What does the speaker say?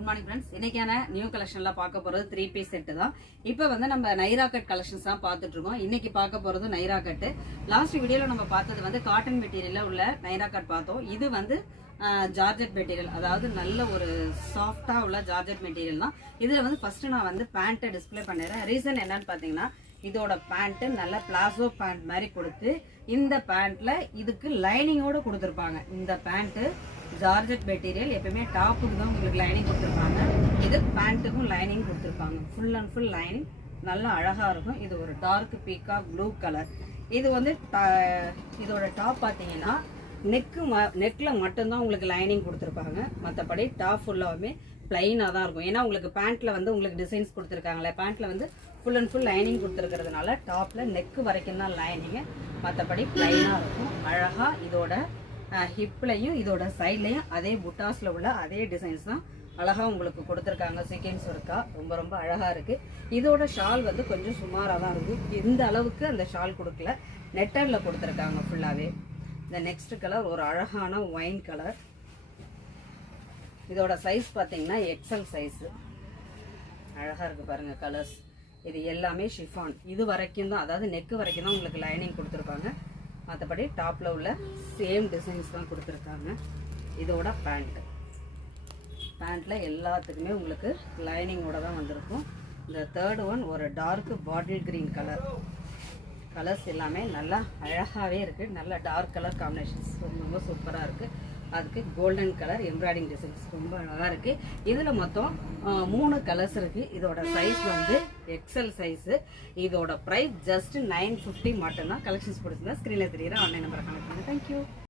Good morning friends. இன்னைக்கான new கலெக்ஷன்ல பார்க்க போறது 3 பீஸ் செட் தான். இப்போ வந்து நம்ம நைரா கட் கலெக்ஷன்ஸ் தான் பார்த்துட்டு இருக்கோம். இன்னைக்கு பார்க்க போறது நைரா கட். லாஸ்ட் வீடியோல நம்ம பார்த்தது வந்து காட்டன் மெட்டீரியல்ல உள்ள நைரா கட் பார்த்தோம். இது வந்து ஜார்ஜெட் மெட்டீரியல், அதாவது நல்ல ஒரு சாஃப்டா உள்ள ஜார்ஜெட் மெட்டீரியல் தான். இதுல வந்து ஃபர்ஸ்ட் நான் வந்து பேண்ட்டை டிஸ்பிளே பண்ணிடுறேன். ரீசன் என்னன்னு பாத்தீங்கன்னா, இதோட பேண்ட் நல்ல பிளாசோ பேண்ட் மாதிரி கொடுத்து இந்த பேண்ட்ல இதுக்கு லைனிங்கோட கொடுத்துருப்பாங்க. இந்த பேண்ட் ஜார்ஜெட் மெட்டீரியல், எப்பயுமே டாப்புக்கு தான் உங்களுக்கு லைனிங் கொடுத்துருப்பாங்க. இது பேண்ட்டுக்கும் லைனிங் கொடுத்துருப்பாங்க. ஃபுல் அண்ட் ஃபுல் லைனிங் நல்லா அழகா இருக்கும். இது ஒரு டார்க் பீகாக் ப்ளூ கலர். இது வந்து இதோட டாப் பார்த்தீங்கன்னா நெக்கில் மட்டும்தான் உங்களுக்கு லைனிங் கொடுத்துருப்பாங்க. மற்றபடி டாப் ஃபுல்லாகவே பிளைனாக தான் இருக்கும். ஏன்னா உங்களுக்கு பேண்ட்டில் வந்து உங்களுக்கு டிசைன்ஸ் கொடுத்துருக்காங்களே, பேண்ட்டில் வந்து ஃபுல் அண்ட் ஃபுல் லைனிங் கொடுத்துருக்கிறதுனால டாப்பில் நெக்கு வரைக்கும் தான் லைனிங்கு, மற்றபடி பிளைனாக இருக்கும். அழகாக இதோட ஹிப்லையும் இதோட சைட்லையும் அதே புட்டாஸில் உள்ள அதே டிசைன்ஸ் தான் அழகாக உங்களுக்கு கொடுத்துருக்காங்க. சீக்வென்ஸ் ஒர்க்கா ரொம்ப ரொம்ப அழகாக இருக்குது. இதோட ஷால் வந்து கொஞ்சம் சுமாராக தான் இருக்குது. இந்த அளவுக்கு அந்த ஷால் கொடுக்கல, நெட்டரில் கொடுத்துருக்காங்க ஃபுல்லாகவே. இந்த நெக்ஸ்ட் கலர் ஒரு அழகான ஒயின் கலர். இதோட சைஸ் பார்த்தீங்கன்னா எக்ஸல் சைஸு. அழகாக இருக்குது பாருங்கள் கலர்ஸ். இது எல்லாமே ஷிஃபான். இது வரைக்கும் தான், அதாவது நெக்கு வரைக்கும் தான் உங்களுக்கு லைனிங் கொடுத்துருப்பாங்க. மற்றபடி டாப்பில் உள்ள சேம் டிசைன்ஸ் தான் கொடுத்துருக்காங்க. இதோட பேண்ட்டில் எல்லாத்துக்குமே உங்களுக்கு லைனிங்கோட தான் வந்திருக்கும். இந்த தேர்ட் ஒன் ஒரு dark bottle green colour. Colours எல்லாமே நல்லா அழகாகவே இருக்குது. நல்ல டார்க் கலர் காம்பினேஷன்ஸ் ரொம்ப சூப்பராக இருக்குது. அதுக்கு கோல்டன் கலர் எம்ப்ராய்டிங் டிசைன்ஸ் ரொம்ப அழகாக இருக்குது. இதில் மொத்தம் 3 கலர்ஸ் இருக்குது. இதோட சைஸ் வந்து எக்ஸல் சைஸு. இதோட ப்ரைஸ் ஜஸ்ட் 950 மட்டும்தான். கலெக்ஷன்ஸ் பிடிச்சிருந்தா ஸ்க்ரீனில் தெரியுற ஆன்லைன் நம்பரை கனெக்ட் பண்ணுங்கள். தேங்க்யூ.